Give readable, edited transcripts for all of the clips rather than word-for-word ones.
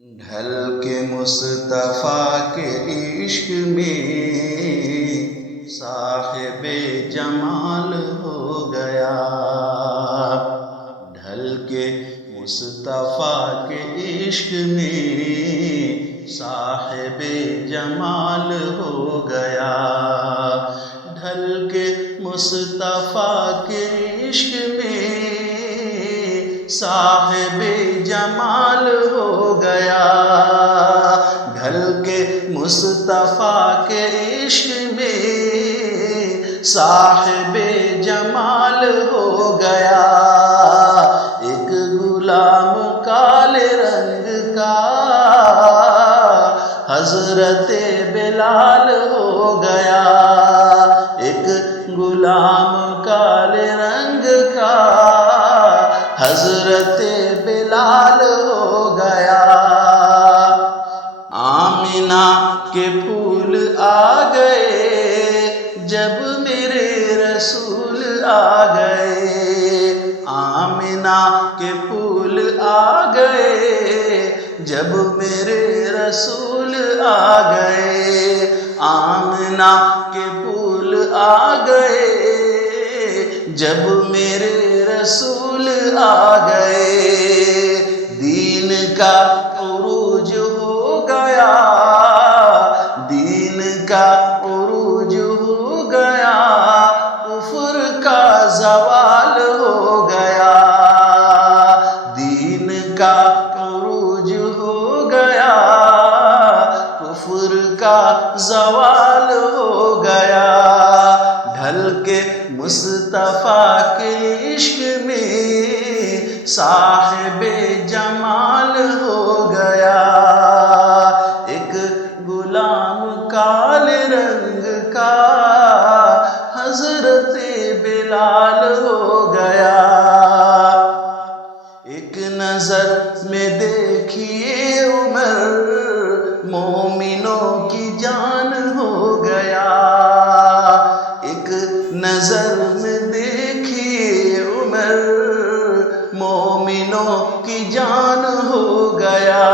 ڈھل کے مصطفیٰ کے عشق میں صاحب جمال ہو گیا۔ ڈھل کے مصطفیٰ کے عشق میں صاحب جمال ہو گیا۔ ڈھل کے مصطفیٰ کے عشق میں صاحب جمال ہو گیا۔ ڈھل کے مصطفیٰ کے عشق میں صاحب جمال ہو گیا۔ ایک غلام کالے رنگ کا حضرت بلال ہو گیا۔ ایک غلام کالے رنگ کا حضرت بلال ہو گیا۔ آمینہ کے پھول آ گئے جب میرے رسول آ گئے۔ آمینہ کے پھول آ گئے جب میرے رسول آ گئے۔ آمینہ کے پھول آ گئے جب میرے رسول آ گئے۔ دین کا عروج ہو گیا، دین کا عروج ہو گیا، کفر کا زوال ہو گیا۔ دین کا عروج ہو گیا، کفر کا زوال ہو گیا۔ ڈھل کے مصطفیٰ کے عشق میں صاحب جمال ہو گیا۔ ایک غلام کالے رنگ کا حضرت بلال ہو گیا۔ ایک نظر میں دیکھیے عمر مومنوں کی جان ہو گیا۔ ایک نظر میں دیکھیے عمر مومنوں کی جان ہو گیا۔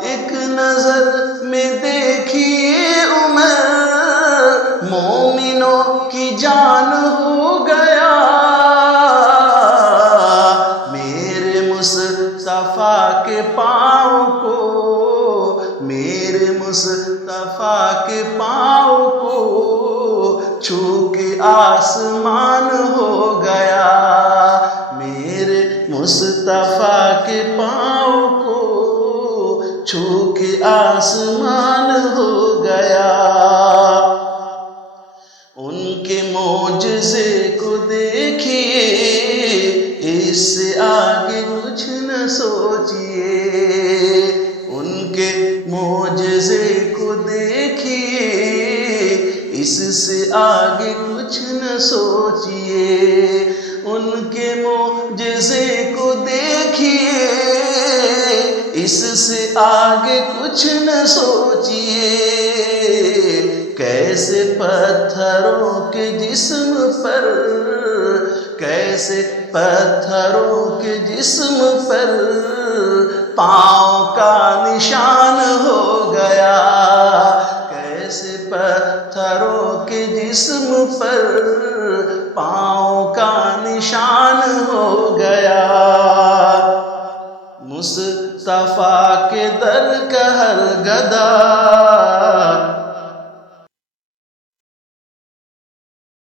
ایک نظر میں دیکھیے عمر مومنوں کی جان ہو گیا۔ میرے مصطفیٰ کے پاؤں کو، میرے مصطفیٰ کے پاؤں کو چھو کے آسمان ہو گیا۔ میرے مصطفیٰ کے پاؤں کو چھو کے آسمان ہو گیا۔ ان کے معجزے کو دیکھیے، اس سے آگے کچھ نہ سوچیے۔ ان کے معجزے کو دیکھیے، اس سے آگے کچھ نہ سوچیے۔ ان کے معجزے کو دیکھیے، اس سے آگے کچھ نہ سوچیے۔ کیسے پتھروں کے جسم پر، کیسے پتھروں کے جسم پر پاؤں کا نشان ہو گیا۔ کیسے پتھروں کے جسم پر پاؤں کا نشان ہو گیا۔ مصطفیٰ کے در کا ہر گدھا